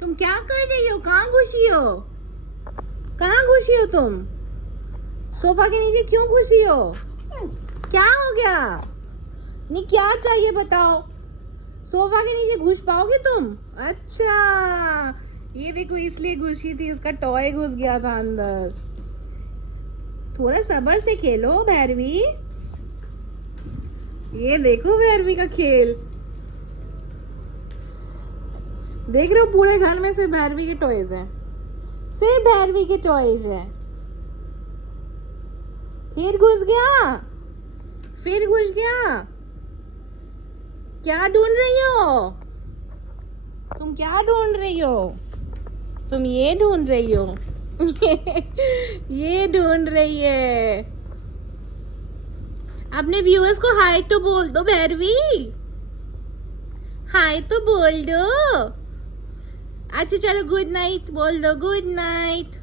तुम क्या कर रही हो? कहाँ घुसी हो? कहाँ घुसी हो तुम? सोफा के नीचे क्यों घुसी हो? क्या हो गया? नहीं क्या चाहिए बताओ? सोफा के नीचे घुस पाओगे तुम? अच्छा, ये देखो इसलिए घुसी थी, उसका टॉय घुस गया था अंदर। थोड़ा सब्र से खेलो भैरवी। ये देखो भैरवी का खेल, देख रहे हो पूरे घर में सिर्फ भैरवी के टॉयज हैं, सिर्फ भैरवी के टॉयज हैं। फिर घुस गया, फिर घुस गया। क्या ढूंढ रही हो तुम? क्या ढूंढ रही हो तुम? ये ढूंढ रही हो ये ढूंढ रही है। अपने व्यूअर्स को हाय तो बोल दो भैरवी, हाय तो बोल दो। अच्छा चलो गुड नाइट बोल दो, गुड नाइट।